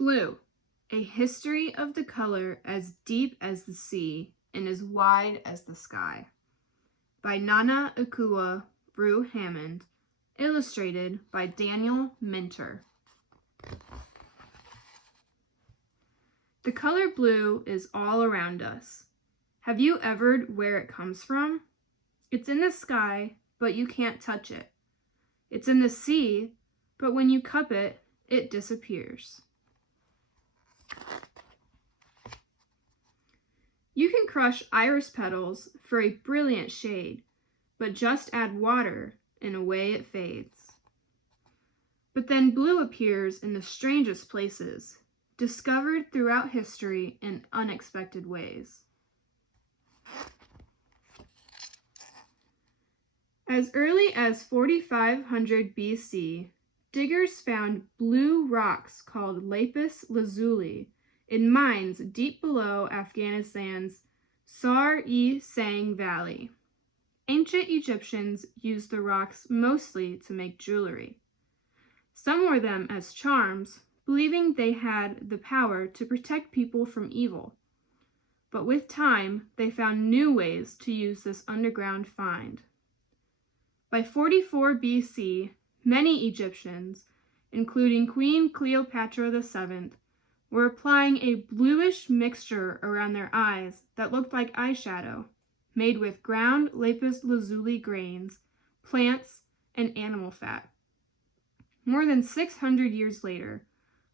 Blue, a history of the color as deep as the sea and as wide as the sky. By Nana Ekua, Brew-Hammond, illustrated by Daniel Minter. The color blue is all around us. Have you ever where it comes from? It's in the sky, but you can't touch it. It's in the sea, but when you cup it, it disappears. You can crush iris petals for a brilliant shade, but just add water and away it fades. But then blue appears in the strangest places, discovered throughout history in unexpected ways. As early as 4500 BC, diggers found blue rocks called lapis lazuli in mines deep below Afghanistan's Sar-e-Sang Valley. Ancient Egyptians used the rocks mostly to make jewelry. Some wore them as charms, believing they had the power to protect people from evil. But with time, they found new ways to use this underground find. By 44 BC, many Egyptians, including Queen Cleopatra VII, were applying a bluish mixture around their eyes that looked like eyeshadow, made with ground lapis lazuli grains, plants, and animal fat. More than 600 years later,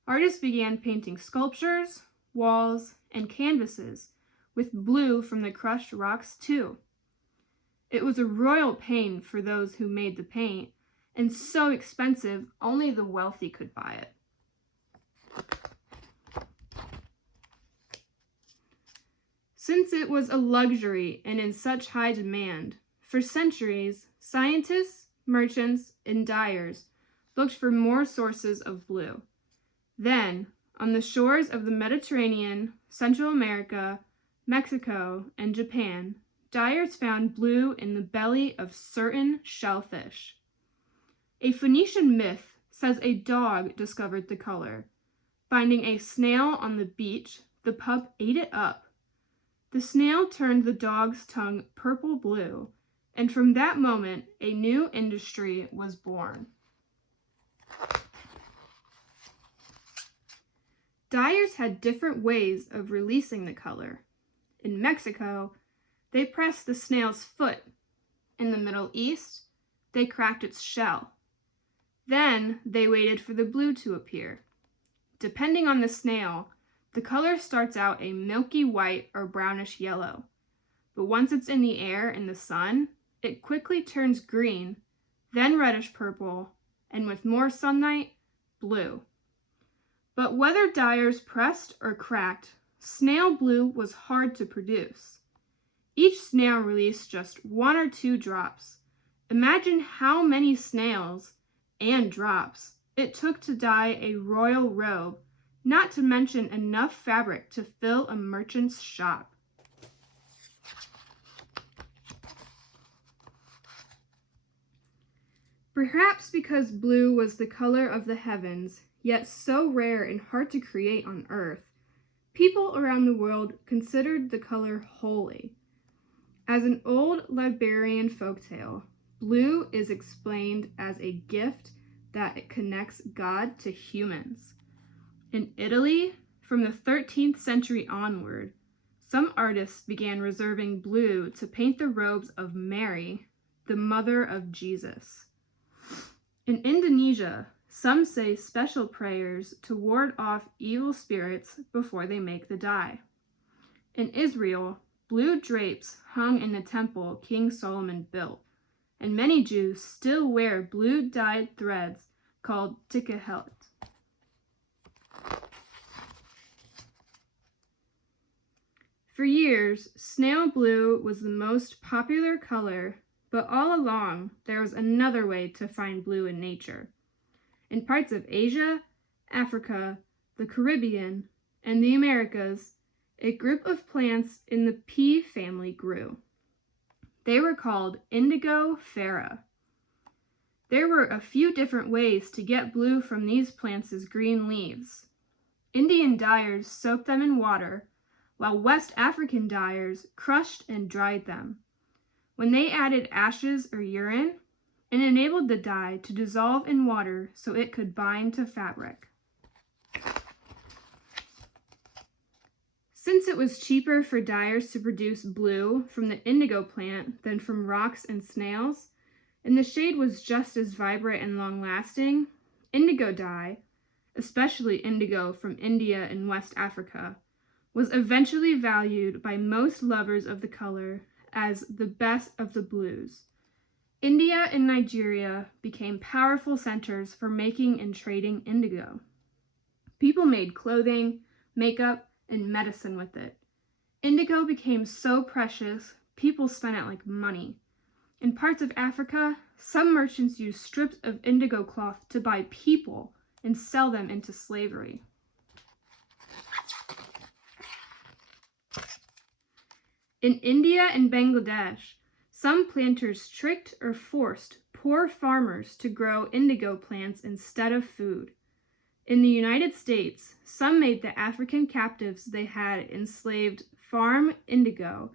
artists began painting sculptures, walls, and canvases with blue from the crushed rocks too. It was a royal pain for those who made the paint, and so expensive only the wealthy could buy it. Since it was a luxury and in such high demand, for centuries, scientists, merchants, and dyers looked for more sources of blue. Then, on the shores of the Mediterranean, Central America, Mexico, and Japan, dyers found blue in the belly of certain shellfish. A Phoenician myth says a dog discovered the color. Finding a snail on the beach, the pup ate it up. The snail turned the dog's tongue purple-blue, and from that moment, a new industry was born. Dyers had different ways of releasing the color. In Mexico, they pressed the snail's foot. In the Middle East, they cracked its shell. Then they waited for the blue to appear. Depending on the snail, the color starts out a milky white or brownish yellow, but once it's in the air in the sun, it quickly turns green, then reddish purple, and with more sunlight, blue. But whether dyers pressed or cracked, snail blue was hard to produce. Each snail released just 1 or 2 drops. Imagine how many snails and drops it took to dye a royal robe, not to mention enough fabric to fill a merchant's shop. Perhaps because blue was the color of the heavens, yet so rare and hard to create on Earth, people around the world considered the color holy. As an old Liberian folktale, blue is explained as a gift that connects God to humans. In Italy, from the 13th century onward, some artists began reserving blue to paint the robes of Mary, the mother of Jesus. In Indonesia, some say special prayers to ward off evil spirits before they make the dye. In Israel, blue drapes hung in the temple King Solomon built, and many Jews still wear blue dyed threads called tikkuhet. For years, snail blue was the most popular color, but all along there was another way to find blue in nature. In parts of Asia, Africa, the Caribbean, and the Americas, a group of plants in the pea family grew. They were called indigo fera. There were a few different ways to get blue from these plants' green leaves. Indian dyers soaked them in water, while West African dyers crushed and dried them. When they added ashes or urine, it enabled the dye to dissolve in water so it could bind to fabric. Since it was cheaper for dyers to produce blue from the indigo plant than from rocks and snails, and the shade was just as vibrant and long-lasting, indigo dye, especially indigo from India and West Africa, was eventually valued by most lovers of the color as the best of the blues. India and Nigeria became powerful centers for making and trading indigo. People made clothing, makeup, and medicine with it. Indigo became so precious, people spent it like money. In parts of Africa, some merchants used strips of indigo cloth to buy people and sell them into slavery. In India and Bangladesh, some planters tricked or forced poor farmers to grow indigo plants instead of food. In the United States, some made the African captives they had enslaved farm indigo,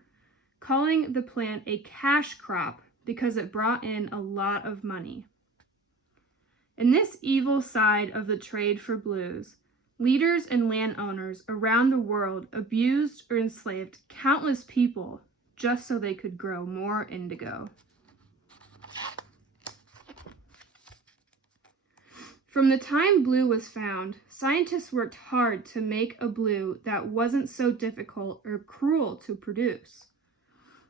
calling the plant a cash crop because it brought in a lot of money. In this evil side of the trade for blues, leaders and landowners around the world abused or enslaved countless people just so they could grow more indigo. From the time blue was found, scientists worked hard to make a blue that wasn't so difficult or cruel to produce.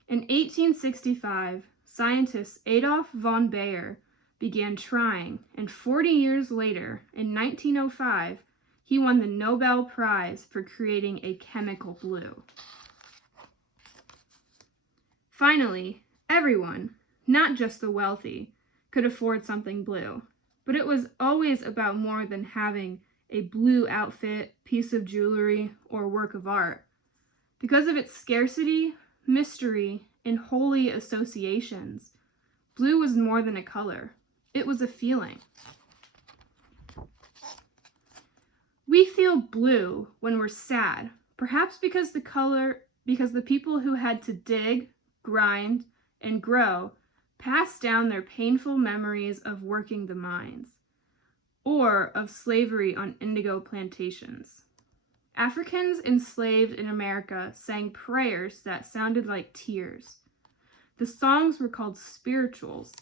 In 1865, scientist Adolf von Baeyer began trying, and 40 years later, in 1905, he won the Nobel Prize for creating a chemical blue. Finally, everyone, not just the wealthy, could afford something blue. But it was always about more than having a blue outfit, piece of jewelry, or work of art. Because of its scarcity, mystery, and holy associations, blue was more than a color. It was a feeling. We feel blue when we're sad, perhaps because the people who had to dig, grind, and grow passed down their painful memories of working the mines, or of slavery on indigo plantations. Africans enslaved in America sang prayers that sounded like tears. The songs were called spirituals,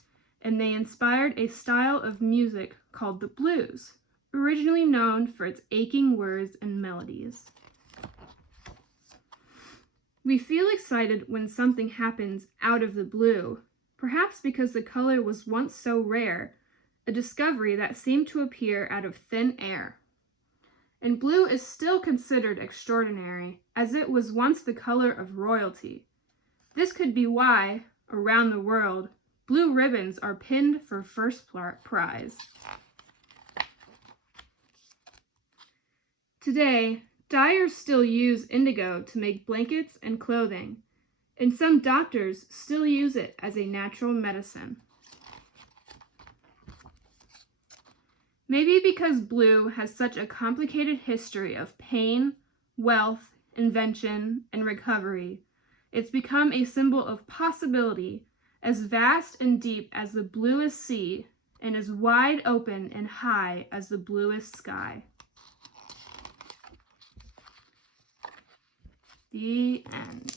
and they inspired a style of music called the blues, originally known for its aching words and melodies. We feel excited when something happens out of the blue, perhaps because the color was once so rare, a discovery that seemed to appear out of thin air. And blue is still considered extraordinary, as it was once the color of royalty. This could be why, around the world, blue ribbons are pinned for first prize. Today, dyers still use indigo to make blankets and clothing, and some doctors still use it as a natural medicine. Maybe because blue has such a complicated history of pain, wealth, invention, and recovery, it's become a symbol of possibility, as vast and deep as the bluest sea, and as wide open and high as the bluest sky. The end.